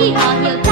Hockey on your